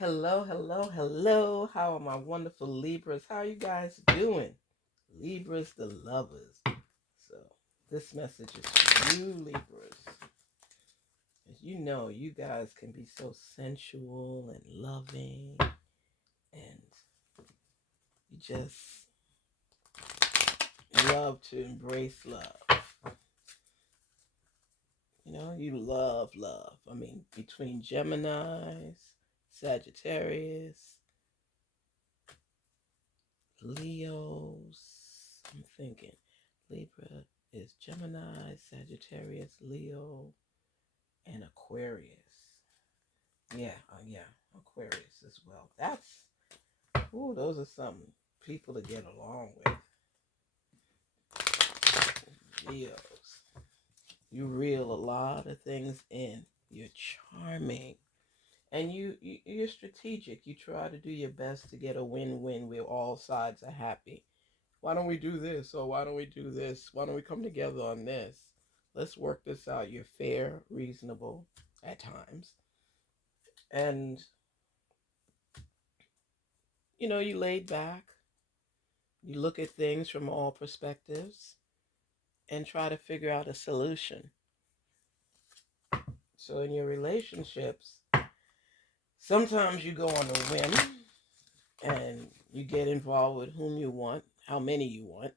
Hello, hello, hello. How are my wonderful Libras? How are you guys doing? Libras, the lovers. So, this message is for you, Libras. As you know, you guys can be so sensual and loving, and you just love to embrace love. You know, you love love. I mean, between Geminis, Sagittarius, Leos, I'm thinking Libra is Gemini, Sagittarius, Leo, and Aquarius. Yeah, Aquarius as well. Those are some people to get along with. Leos. You reel a lot of things in. You're charming. And you're strategic. You try to do your best to get a win-win where all sides are happy. Why don't we do this? Or why don't we do this? Why don't we come together on this? Let's work this out. You're fair, reasonable at times. And, you laid back. You look at things from all perspectives and try to figure out a solution. So in your relationships, sometimes you go on a whim and you get involved with whom you want, how many you want.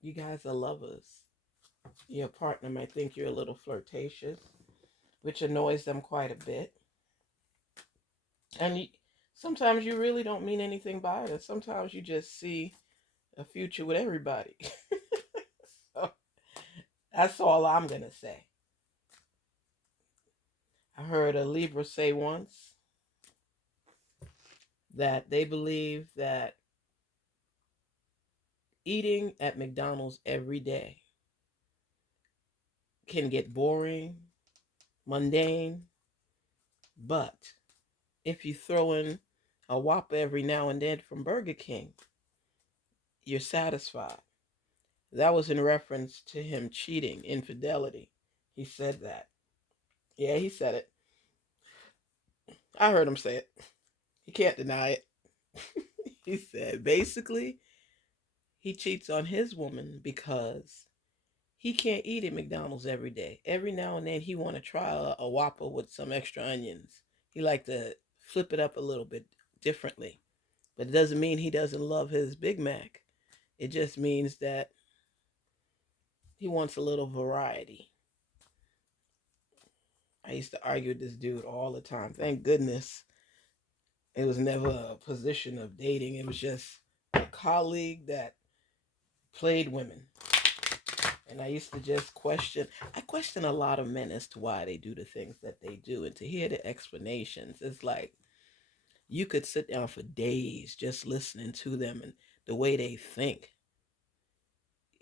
You guys are lovers. Your partner might think you're a little flirtatious, which annoys them quite a bit. And sometimes you really don't mean anything by it. Sometimes you just see a future with everybody. So that's all I'm going to say. I heard a Libra say once that they believe that eating at McDonald's every day can get boring, mundane, but if you throw in a Whopper every now and then from Burger King, you're satisfied. That was in reference to him cheating, infidelity. He said that. Yeah, he said it. I heard him say it. He can't deny it. He said basically he cheats on his woman because he can't eat at McDonald's every day. Every now and then he want to try a Whopper with some extra onions. He like to flip it up a little bit differently. But it doesn't mean he doesn't love his Big Mac. It just means that he wants a little variety. I used to argue with this dude all the time. Thank goodness it was never a position of dating. It was just a colleague that played women. And I used to just I question a lot of men as to why they do the things that they do. And to hear the explanations, it's like you could sit down for days just listening to them and the way they think.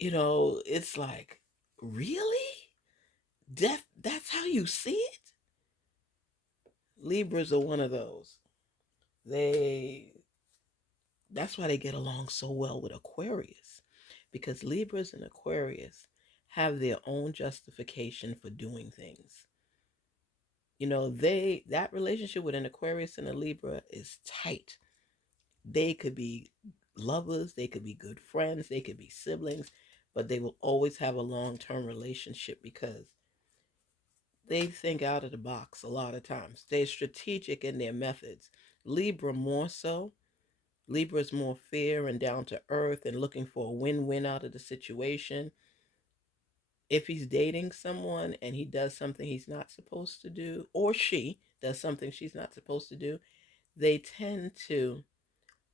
It's like, really? That's how you see it? Libras are one of those. They That's why they get along so well with Aquarius, because Libras and Aquarius have their own justification for doing things. That relationship with an Aquarius and a Libra is tight. They could be lovers, they could be good friends, they could be siblings, but they will always have a long-term relationship because they think out of the box a lot of times. They're strategic in their methods. Libra more so. Libra is more fair and down to earth and looking for a win-win out of the situation. If he's dating someone and he does something he's not supposed to do, or she does something she's not supposed to do, they tend to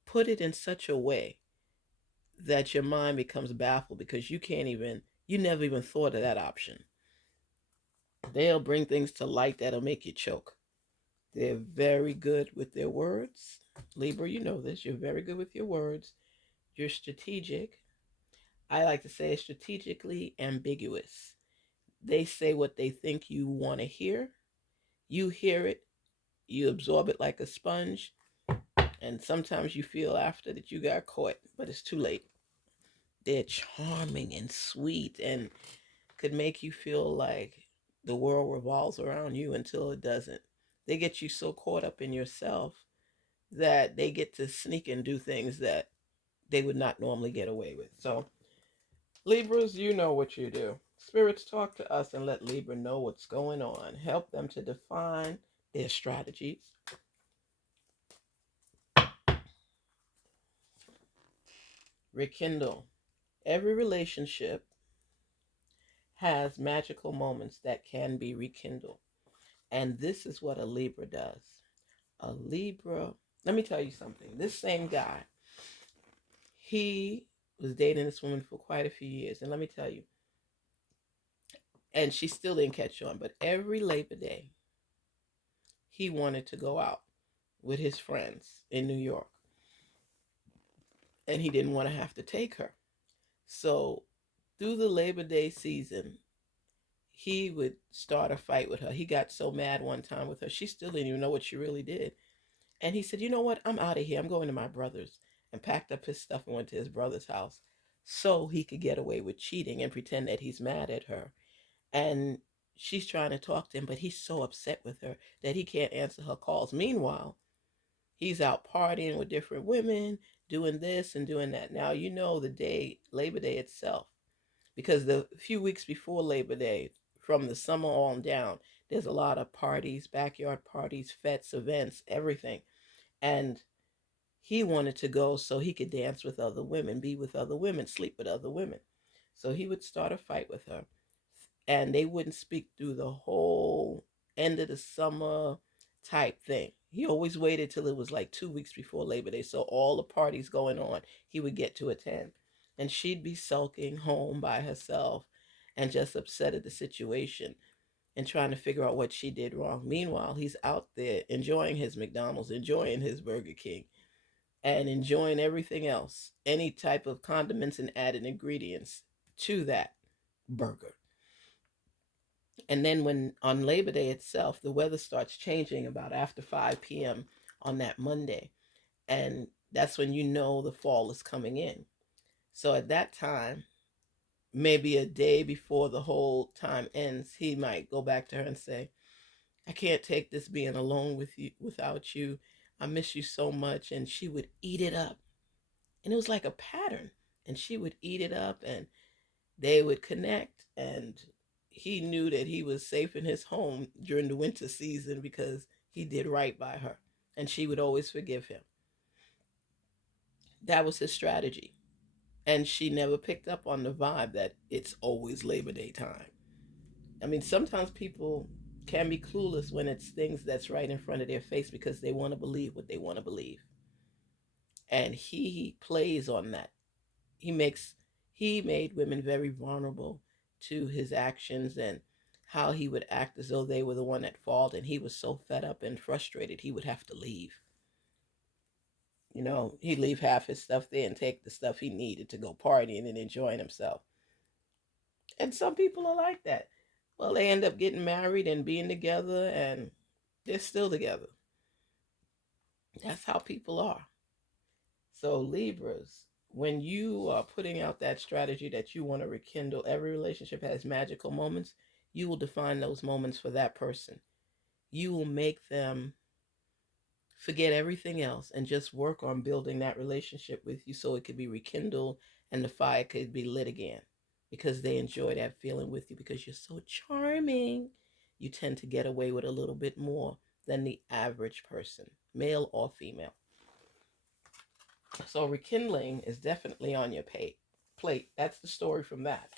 put it in such a way that your mind becomes baffled because you never even thought of that option. They'll bring things to light that'll make you choke. They're very good with their words. Libra, you know this. You're very good with your words. You're strategic. I like to say strategically ambiguous. They say what they think you want to hear. You hear it, you absorb it like a sponge, and sometimes you feel after that you got caught, but it's too late. They're charming and sweet and could make you feel like the world revolves around you until it doesn't. They get you so caught up in yourself that they get to sneak and do things that they would not normally get away with. So, Libras, you know what you do. Spirits, talk to us and let Libra know what's going on. Help them to define their strategies. Rekindle. Every relationship has magical moments that can be rekindled. And this is what a Libra does. A Libra, let me tell you something. This same guy, he was dating this woman for quite a few years. And let me tell you, and she still didn't catch on, but every Labor Day, he wanted to go out with his friends in New York. And he didn't want to have to take her. So through the Labor Day season, he would start a fight with her. He got so mad one time with her. She still didn't even know what she really did. And he said, you know what? I'm out of here. I'm going to my brother's. And packed up his stuff and went to his brother's house so he could get away with cheating and pretend that he's mad at her. And she's trying to talk to him, but he's so upset with her that he can't answer her calls. Meanwhile, he's out partying with different women, doing this and doing that. Now, you know the day, Labor Day itself, because the few weeks before Labor Day, from the summer on down, there's a lot of parties, backyard parties, fetes, events, everything. And he wanted to go so he could dance with other women, be with other women, sleep with other women. So he would start a fight with her, and they wouldn't speak through the whole end of the summer type thing. He always waited till it was like 2 weeks before Labor Day, so all the parties going on, he would get to attend. And she'd be sulking home by herself and just upset at the situation and trying to figure out what she did wrong. Meanwhile, he's out there enjoying his McDonald's, enjoying his Burger King, and enjoying everything else, any type of condiments and added ingredients to that burger. And then when on Labor Day itself, the weather starts changing about after 5 p.m. on that Monday. And that's when you know the fall is coming in. So at that time, maybe a day before the whole time ends, he might go back to her and say, I can't take this being alone with you without you. I miss you so much. And she would eat it up. And it was like a pattern. And she would eat it up and they would connect. And he knew that he was safe in his home during the winter season because he did right by her. And she would always forgive him. That was his strategy. And she never picked up on the vibe that it's always Labor Day time. I mean, sometimes people can be clueless when it's things that's right in front of their face because they want to believe what they want to believe. And he plays on that. He makes he made women very vulnerable to his actions and how he would act as though they were the one at fault, and he was so fed up and frustrated he would have to leave. You know, he'd leave half his stuff there and take the stuff he needed to go partying and enjoying himself. And some people are like that. Well, they end up getting married and being together, and they're still together. That's how people are. So, Libras, when you are putting out that strategy that you want to rekindle, every relationship has magical moments. You will define those moments for that person. You will make them forget everything else and just work on building that relationship with you so it could be rekindled and the fire could be lit again because they enjoy that feeling with you because you're so charming. You tend to get away with a little bit more than the average person, male or female. So rekindling is definitely on your plate. That's the story from that.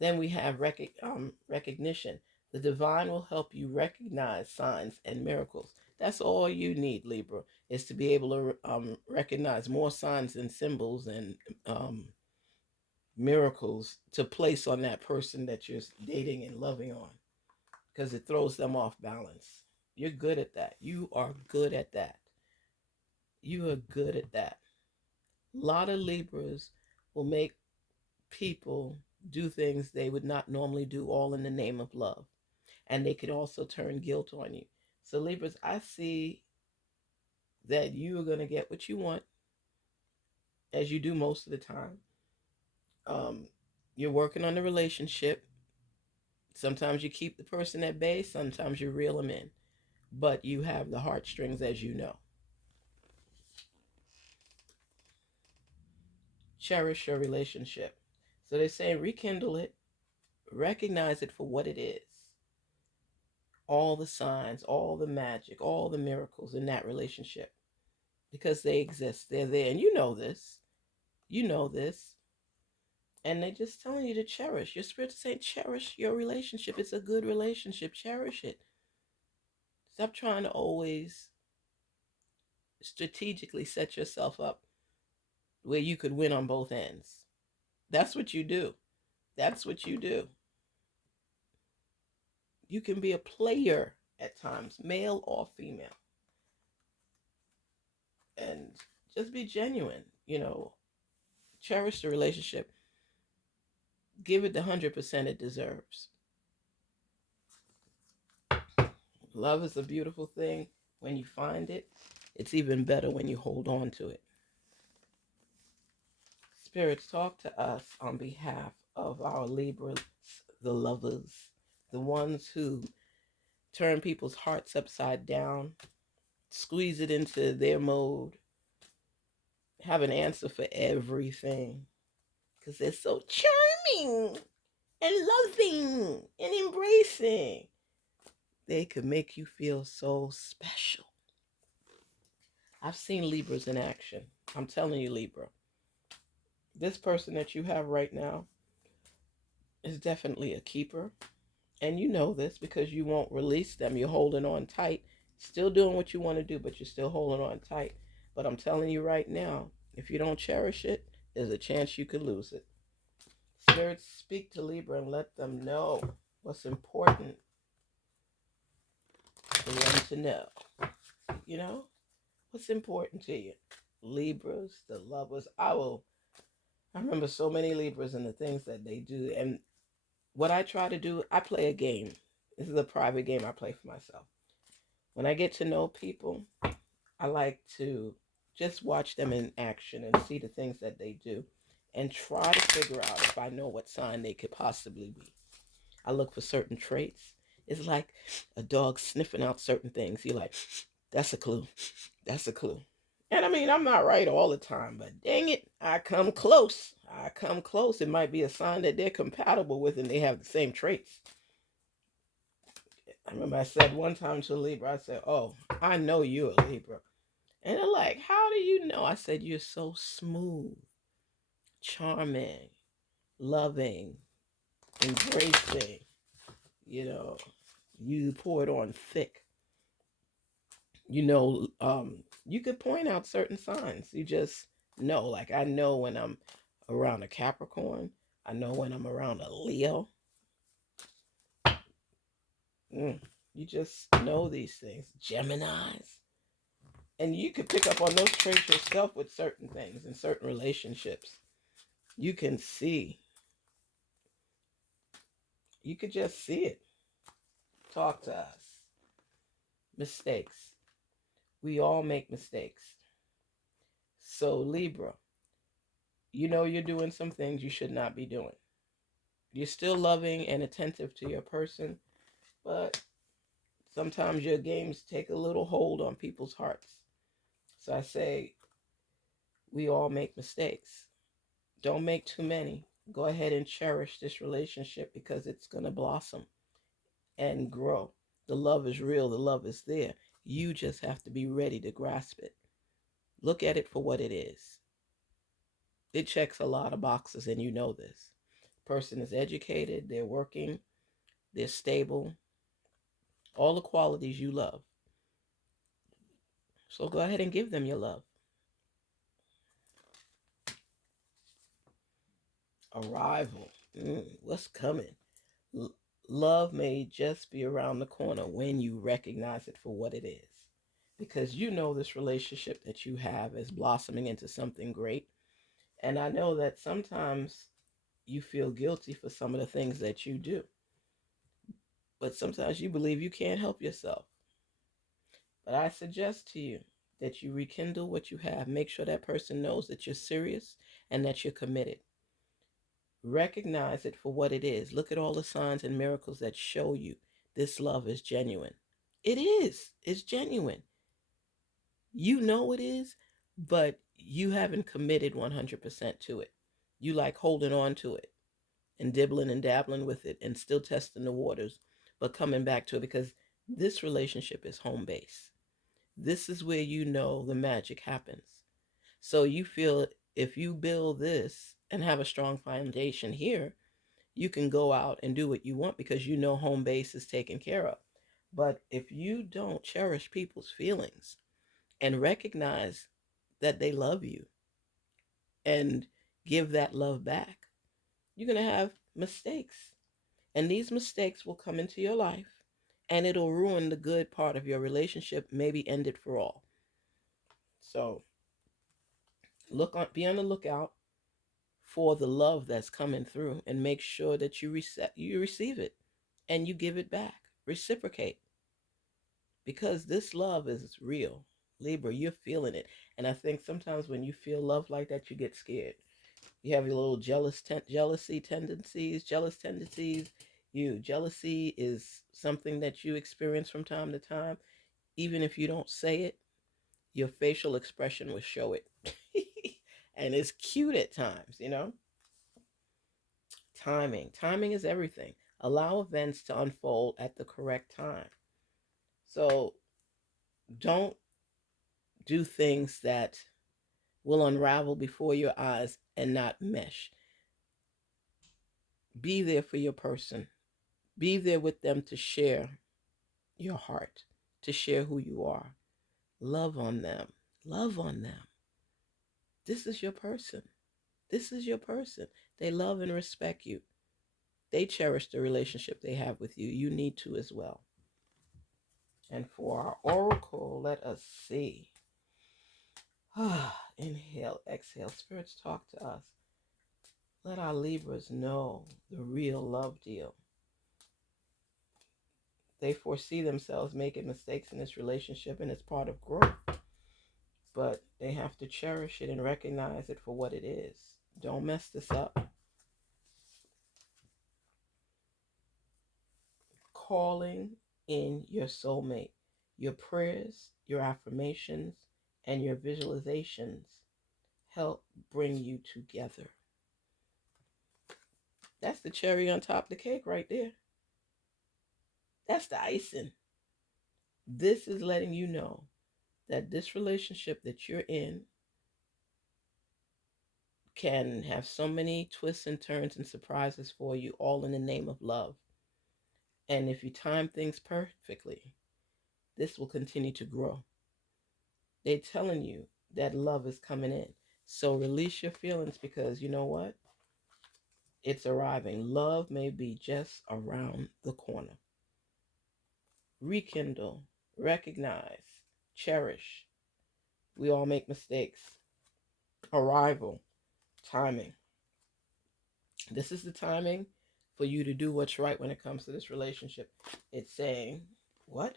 Then we have recognition. The divine will help you recognize signs and miracles. That's all you need, Libra, is to be able to recognize more signs and symbols and miracles to place on that person that you're dating and loving on because it throws them off balance. You're good at that. You are good at that. You are good at that. A lot of Libras will make people do things they would not normally do, all in the name of love. And they could also turn guilt on you. So, Libras, I see that you are going to get what you want, as you do most of the time. Um, you're working on the relationship. Sometimes you keep the person at bay, sometimes you reel them in. but you have the heartstrings, as you know. Cherish your relationship. So they're saying rekindle it, recognize it for what it is. All the signs, all the magic, all the miracles in that relationship, because they exist. They're there. And you know this. You know this. And they're just telling you to cherish. Your spirit's saying cherish your relationship. It's a good relationship. Cherish it. Stop trying to always strategically set yourself up where you could win on both ends. That's what you do. That's what you do. You can be a player at times, male or female, and just be genuine. Cherish the relationship. Give it the 100% it deserves. Love is a beautiful thing when you find it. It's even better when you hold on to it. Spirits, talk to us on behalf of our Libras, the lovers, the ones who turn people's hearts upside down, squeeze it into their mode, have an answer for everything, because they're so charming and loving and embracing. They could make you feel so special. I've seen Libras in action. I'm telling you, Libra, this person that you have right now is definitely a keeper. And you know this because you won't release them. You're holding on tight, still doing what you want to do, but you're still holding on tight. But I'm telling you right now, if you don't cherish it, there's a chance you could lose it. Spirits, speak to Libra and let them know what's important for them to know. You know? What's important to you? Libras, the lovers. I remember so many Libras and the things that they do. And what I try to do, I play a game. This is a private game I play for myself. When I get to know people, I like to just watch them in action and see the things that they do and try to figure out if I know what sign they could possibly be. I look for certain traits. It's like a dog sniffing out certain things. You're like, that's a clue. That's a clue. And I mean, I'm not right all the time, but dang it, I come close. I come close. It might be a sign that they're compatible with and they have the same traits. I remember I said one time to a Libra, I said, oh, I know you're a Libra. And they're like, how do you know? I said, you're so smooth, charming, loving, embracing. You pour it on thick. You could point out certain signs. You just know. Like, I know when I'm around a Capricorn. I know when I'm around a Leo. You just know these things. Geminis. And you could pick up on those traits yourself with certain things in certain relationships. You can see. You could just see it. Talk to us. Mistakes. We all make mistakes. So, Libra, you know you're doing some things you should not be doing. You're still loving and attentive to your person, but sometimes your games take a little hold on people's hearts. So I say, we all make mistakes. Don't make too many. Go ahead and cherish this relationship because it's going to blossom and grow. The love is real. The love is there. You just have to be ready to grasp it. Look at it for what it is. It checks a lot of boxes, and you know this. Person is educated, they're working, they're stable, all the qualities you love. So go ahead and give them your love. Arrival. What's coming? Love may just be around the corner when you recognize it for what it is. Because you know this relationship that you have is blossoming into something great. And I know that sometimes you feel guilty for some of the things that you do. But sometimes you believe you can't help yourself. But I suggest to you that you rekindle what you have. Make sure that person knows that you're serious and that you're committed. Recognize it for what it is. Look at all the signs and miracles that show you this love is genuine. It is. It's genuine. You know it is, but you haven't committed 100% to it. You like holding on to it and dibbling and dabbling with it and still testing the waters, but coming back to it because this relationship is home base. This is where you know the magic happens. So you feel if you build this and have a strong foundation here, you can go out and do what you want because you know home base is taken care of. But if you don't cherish people's feelings and recognize that they love you and give that love back, you're going to have mistakes. And these mistakes will come into your life and it'll ruin the good part of your relationship, maybe end it for all. So be on the lookout for the love that's coming through and make sure that you receive it and you give it back. Reciprocate because this love is real. Libra, you're feeling it. And I think sometimes when you feel love like that, you get scared. You have your little jealous tendencies. Jealousy is something that you experience from time to time. Even if you don't say it, your facial expression will show it. And it's cute at times. Timing is everything. Allow events to unfold at the correct time. So don't do things that will unravel before your eyes and not mesh. Be there for your person. Be there with them to share your heart, to share who you are. Love on them. Love on them. This is your person. This is your person. They love and respect you. They cherish the relationship they have with you. You need to as well. And for our oracle, let us see. Inhale, exhale. Spirits, talk to us. Let our Libras know the real love deal. They foresee themselves making mistakes in this relationship, and it's part of growth. But they have to cherish it and recognize it for what it is. Don't mess this up. Calling in your soulmate. Your prayers, your affirmations, and your visualizations help bring you together. That's the cherry on top of the cake right there. That's the icing. This is letting you know that this relationship that you're in can have so many twists and turns and surprises for you, all in the name of love. And if you time things perfectly, this will continue to grow. They're telling you that love is coming in. So release your feelings because you know what? It's arriving. Love may be just around the corner. Rekindle, recognize, cherish. We all make mistakes. Arrival, timing. This is the timing for you to do what's right when it comes to this relationship. It's saying, what?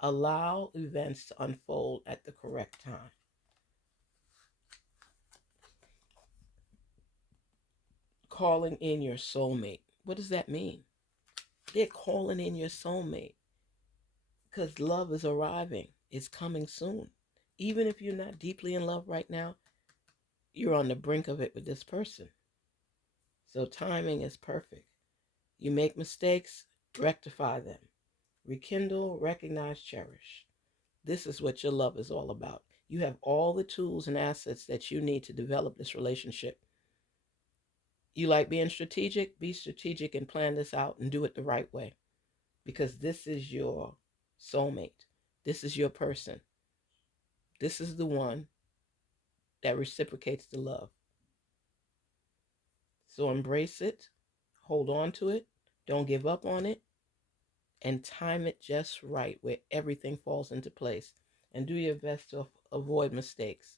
Allow events to unfold at the correct time. Calling in your soulmate. What does that mean? They're calling in your soulmate because love is arriving. It's coming soon. Even if you're not deeply in love right now, you're on the brink of it with this person. So timing is perfect. You make mistakes, rectify them. Rekindle, recognize, cherish. This is what your love is all about. You have all the tools and assets that you need to develop this relationship. You like being strategic? Be strategic and plan this out and do it the right way. Because this is your soulmate. This is your person. This is the one that reciprocates the love. So embrace it, hold on to it, don't give up on it, and time it just right where everything falls into place. And do your best to avoid mistakes.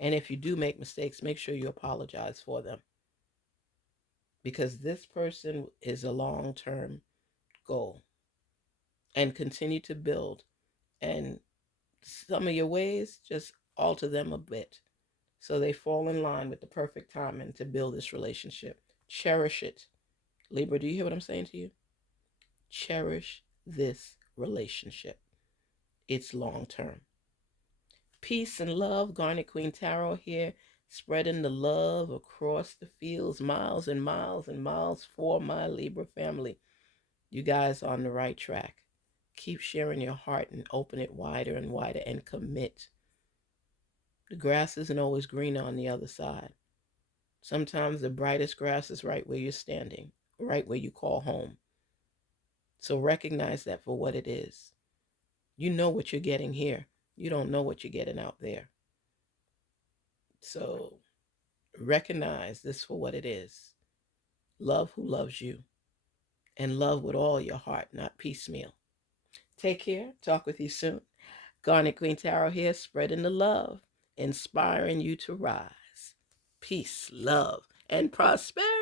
And if you do make mistakes, make sure you apologize for them. Because this person is a long-term goal. And continue to build. And some of your ways, just alter them a bit so they fall in line with the perfect timing to build this relationship. Cherish it. Libra, do you hear what I'm saying to you? Cherish this relationship. it's long term. Peace and love, Garnet Queen Tarot here, spreading the love across the fields, miles and miles and miles for my Libra family. You guys are on the right track. Keep sharing your heart and open it wider and wider and commit. The grass isn't always greener on the other side. Sometimes the brightest grass is right where you're standing, right where you call home. So recognize that for what it is. You know what you're getting here. You don't know what you're getting out there. So recognize this for what it is. Love who loves you, and love with all your heart, not piecemeal. Take care. Talk with you soon. Garnet Queen Tarot here, spreading the love, inspiring you to rise. Peace, love, and prosperity.